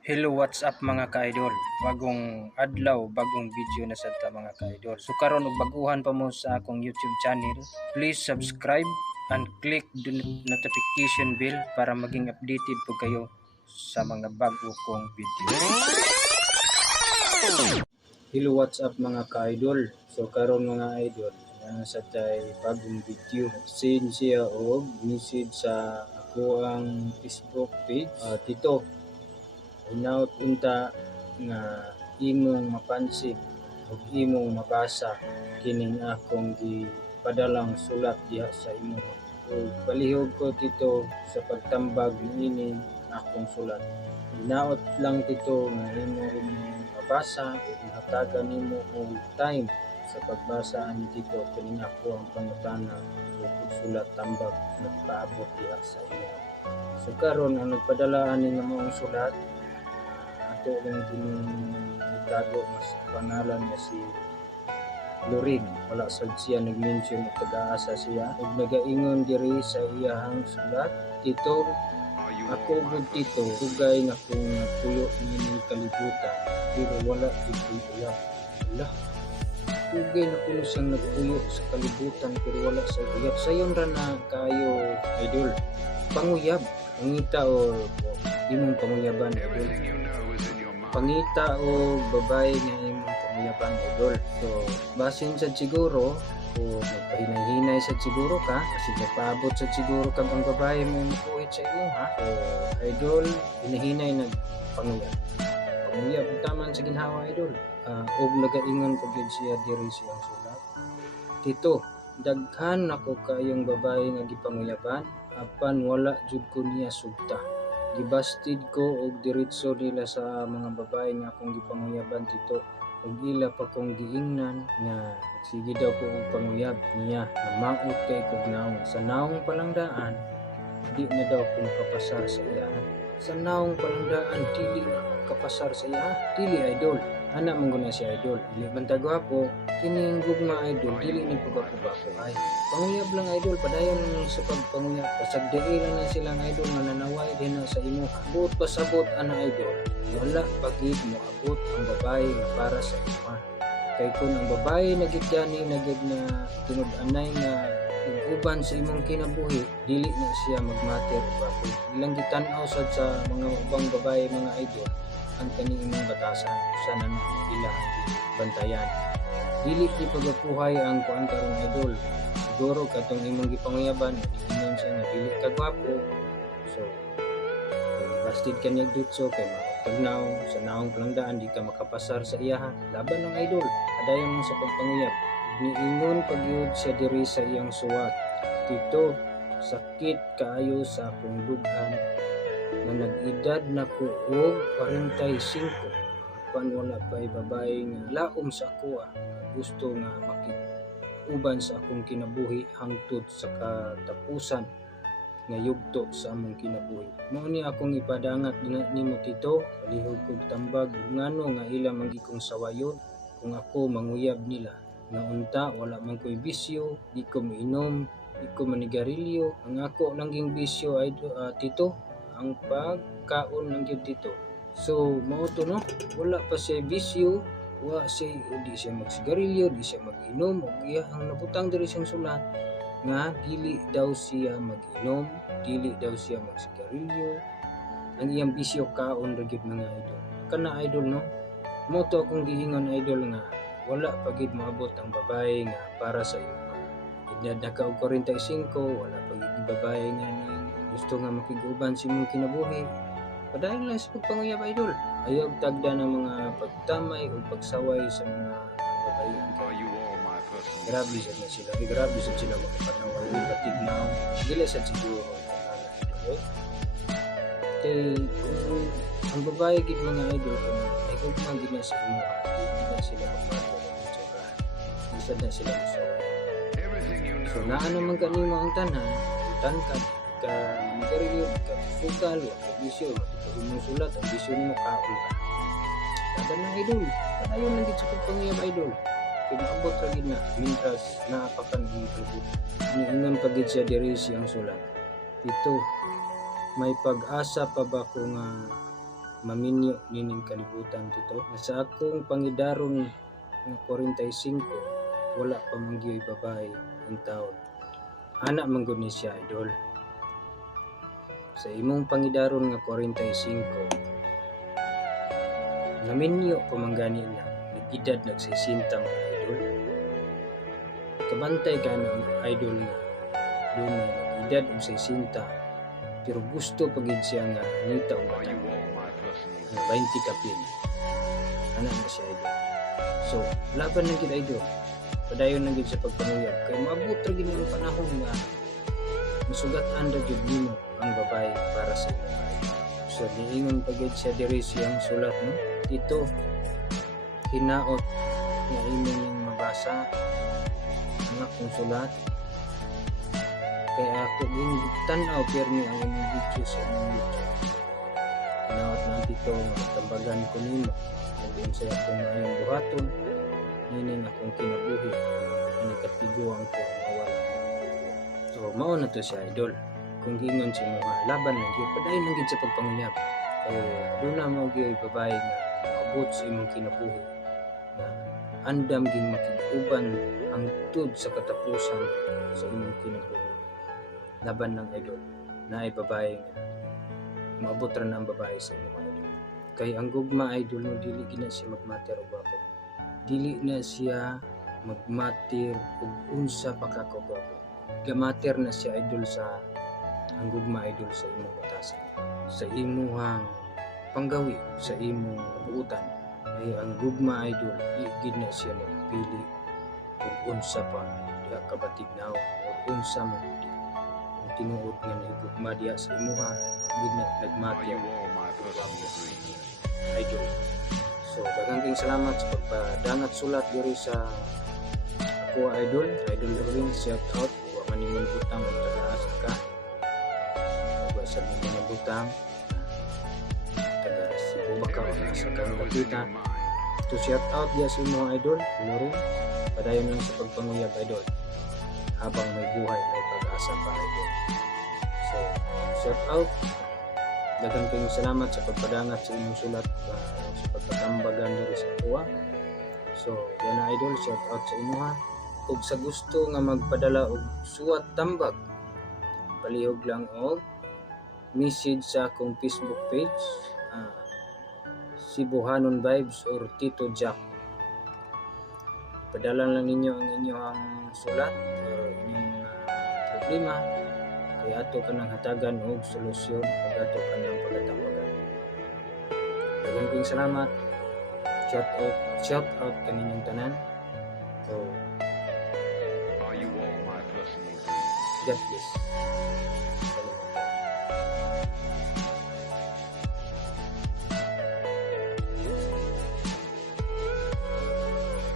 Hello, what's up mga ka-idol? Bagong adlaw, bagong video na sa ta mga ka-idol. So karon og baguhan pa mo sa akong YouTube channel, please subscribe and click the notification bell para maging updated po kayo sa mga bago kong video. Hello, what's up mga ka-idol? So karon mga idol, sa tay bagong video. Send siya og message sa ako ang Facebook page. Tito, hinaut unta nga imong mapansin ug imong mabasa kining akong gipadalang sulat diha sa imo. Ug palihog ko tito sa pagtambag niining akong sulat. Hinaut lang tito nga imo rin mabasa ug mahatagan nimo og time sa pagbasa ani tito kining ako ang pangutana ug sulat tambag nagpaabot diha sa imo. So karon ang nagpadala ani nga maong sulat ato lang tinitago mas pangalan niya si Lorin. Wala sad siya nag-mention at taga-asa siya ug nagaingon diri sa iyahang sulat, Tito, ako gud tito ugay nga kung puyo nining kalibutan pero wala jud uyab. Wala ugay na kuno siyang nagpuyo sa kalibutan pero wala sa uyab. Sayon ra na kayo idol panguyab pangita o imong panguyaban idol, pangita o babae nga imong panguyaban idol. So basin sa siguro o magpahinay-hinay sa siguro ka kasi napaabot sa siguro kag ang babae mo mukuhit sa imo ha. So idol hinahinay nagpanguyab panguyab taman sa ginhawa idol. Og nagaingon pa gyud siya diri siyang sulat, Tito, daghan ako kayong babae nga gipanguyaban apan wala jud ko niya sugta. Gibastid ko og diretso nila sa mga babae nga akong gipanguyaban tito ug ila pa kong giingnan nga sige daw ko og panguyab niya na maot kay kog naong. Sa naong palangdaan di na daw ko makapasar sa iya. Sa naong palangdaan dili na kapasar sa iya. Dili idol. Ana man guna si idol. Dili man ta gwapo. Kining gugma idol dili ni pagwapo ay. Panguyab lang idol, padayon lang sa pagpanguyab. Pasagdai lang na silang idol nga nanaway din na sa imo. Abot pasabot ana idol. Wala pagid mo abot ang babae nga para sa imo. Kay kung ang babae nagigani nagig na tinud-anay nga uban sa imong kinabuhi, dili na siya magmater o bago. Ilang gitan-aw sad sa mga ubang babae mga idol ang kanilang batasan sana na ilang bantayan. Dili ti pagapuhay ang kuan karon idol. Siguro katong imong gipanguyaban ingon siya nga dili ka gwapo. So bastid ka niya dutso kay tagnaw sa naong palangdaan di ka makapasar sa iya. Laban ng idol kadayon sa pagpanguyab. Niingon pagyud siya diri sa iyang suwat, Tito, sakit kaayo sa akong dughan na nag-edad na ko og 45 apan wala pa'y babae nga laom sa ako gusto nga makikuban sa akong kinabuhi hangtod sa katapusan nga yugto sa among kinabuhi. Mao ni akong ipadangat nimo Tito, palihog kog tambag ngano nga ila magikong sawayon kung ako manguyab nila. Nga unta wala man ko'y bisyo, di ko mainom, di ko manigarilyo. Ang ako lang ging bisyo ay Tito, ang pagkaon lang yun Tito. So mao to no, wala pa siya bisyo, di siya magsigarilyo, di siya mag-inom. Og ang nabutang diri siyang sulat nga dili daw siya mag-inom, dili daw siya magsigarilyo. Ang iyang bisyo kaon ra gyud mga idol. Kana idol no, mao to akong giingon idol nga wala pagid maabot ang babae nga para sa imo. Edad na ka og 45, wala pagid babae nga gusto nga makiguban sa imong kinabuhi. Padayon lang sa pagpanguyab idol. Ayaw tagda ng mga pagtamay o pagsaway sa mga babae. Grabe sa sila. Grabe sa sila makapanaway. Patignaw. Dila sa siguro. Kay kung ang babae gid mga idol ay kung magid na sa imo, hindi na sila magmahal. Isa na sila gusto. So naa naman kanimo ang tanan, tangkad ka magarilyo ka sugal o bisyo, imong sulat ang bisyo nimo kaon ka. Kada na idol, padayon lang gid sa pagpanguyab idol. Kung maabot ra gid na mintras naapakan ang tribut. Niingon pa gid siya diri siyang sulat. Ito, may pag-asa pa ba ko nga maminyo nining kalibutan dito. Sa akong pangidaron nga 45 wala pa man gyud babae ang taon. Ana man gud ni siya idol. Sa imong pangidaron nga 45 naminyo pa man gani na nag-edad nagsisinta mga idol. Kabantay ka ng idol nga doon na nag-edad og 60 pero gusto pagid siya nga nita o bata nga 20 kapin. Ana na siya idol. So laban lang gid idol. Padayon lang gid sa pagpanguyab kay maabot ra gid ang panahon nga masugat-an ra gid nimo ang babae para sa imo. So niingon pagid siya diri siyang sulat no. Ito hinaot nga imo ning mabasa ang akong sulat kaya ako din tanaw pirmi ang imong video sa imong YouTube. Hinaot na dito tambagan ko nimo kung sa akong mayong buhaton nining akong kinabuhi ni katiguang ko mawala. So mao na to siya idol. Kung gingon si mo laban lang gyud padayon lang gyud sa pagpanguyab kay doon na mo gyud babae nga maabot sa imong kinabuhi na andam ging makig-uban hangtod sa katapusan sa imong kinabuhi. Laban lang idol naay babae nga maabot ra na ang babae sa imong idol. Kay ang gugma idol no dili gina siya magmater og gwapo. Dili na siya magmater og unsa pa ka kagwapo. Gamater na siya idol sa ang gugma idol sa imong batasan. Sa imong panggawi sa imong kabuutan ay ang gugma idol igid na siya magpili og unsa pa diha ka batignaw o unsa man ang tinuod nga nahigugma diha sa imuha igid na nagmatya idol. So daghang salamat sa pagpadangat sulat diri sa ako idol Darwin, shout out wa man nimong butang og taga-asa ka wa sa nimong butang taga Cebu Bakaw sa kang nakita to shout out ya sa mga idol Lorin padayon ninyo sa pagpanguyab idol habang may buhay may pag-asa pa idol. So shout out daghang salamat sa pagpadangat sa inyong sulat sa pagpatambagan diri sa kuha. So yan na idol, shout out sa inyo ha. Ug sa gusto nga magpadala og suwat tambag palihog lang og message sa akong Facebook page Cebuhanon Vibes or Tito Jack. Padala lang ninyo ang inyong sulat o inyong problema kay ato kanang hatagan og solusyon ug ato kanang pagatambagan. Daghang salamat. Shout out kaninyong tanan. So God bless.